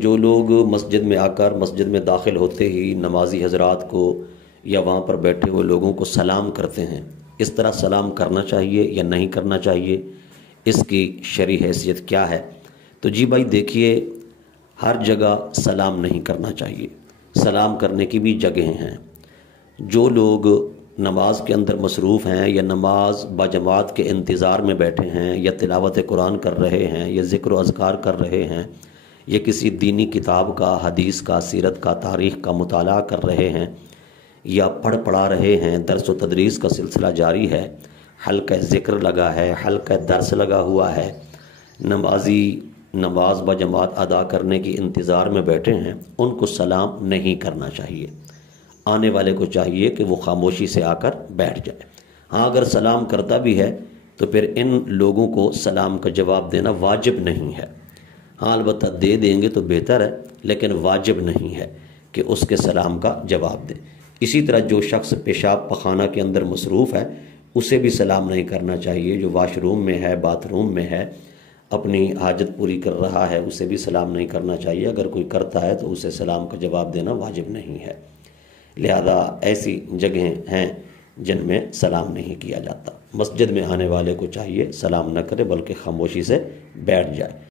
جو لوگ مسجد میں آ کر مسجد میں داخل ہوتے ہی نمازی حضرات کو یا وہاں پر بیٹھے ہوئے لوگوں کو سلام کرتے ہیں، اس طرح سلام کرنا چاہیے یا نہیں کرنا چاہیے، اس کی شرعی حیثیت کیا ہے؟ تو جی بھائی دیکھیے، ہر جگہ سلام نہیں کرنا چاہیے، سلام کرنے کی بھی جگہیں ہیں۔ جو لوگ نماز کے اندر مصروف ہیں یا نماز باجماعت کے انتظار میں بیٹھے ہیں یا تلاوت قرآن کر رہے ہیں یا ذکر و اذکار کر رہے ہیں یا کسی دینی کتاب کا، حدیث کا، سیرت کا، تاریخ کا مطالعہ کر رہے ہیں یا پڑھا رہے ہیں، درس و تدریس کا سلسلہ جاری ہے، حلقہ ذکر لگا ہے، حلقہ درس لگا ہوا ہے، نمازی نماز باجماعت ادا کرنے کی انتظار میں بیٹھے ہیں، ان کو سلام نہیں کرنا چاہیے۔ آنے والے کو چاہیے کہ وہ خاموشی سے آ کر بیٹھ جائے۔ ہاں اگر سلام کرتا بھی ہے تو پھر ان لوگوں کو سلام کا جواب دینا واجب نہیں ہے۔ ہاں البتہ دے دیں گے تو بہتر ہے، لیکن واجب نہیں ہے کہ اس کے سلام کا جواب دیں۔ اسی طرح جو شخص پیشاب پخانہ کے اندر مصروف ہے اسے بھی سلام نہیں کرنا چاہیے، جو واش روم میں ہے، باتھ روم میں ہے، اپنی حاجت پوری کر رہا ہے، اسے بھی سلام نہیں کرنا چاہیے۔ اگر کوئی کرتا ہے تو اسے سلام کا جواب دینا واجب نہیں ہے۔ لہذا ایسی جگہیں ہیں جن میں سلام نہیں کیا جاتا۔ مسجد میں آنے والے کو چاہیے سلام نہ کرے بلکہ خاموشی سے بیٹھ جائے۔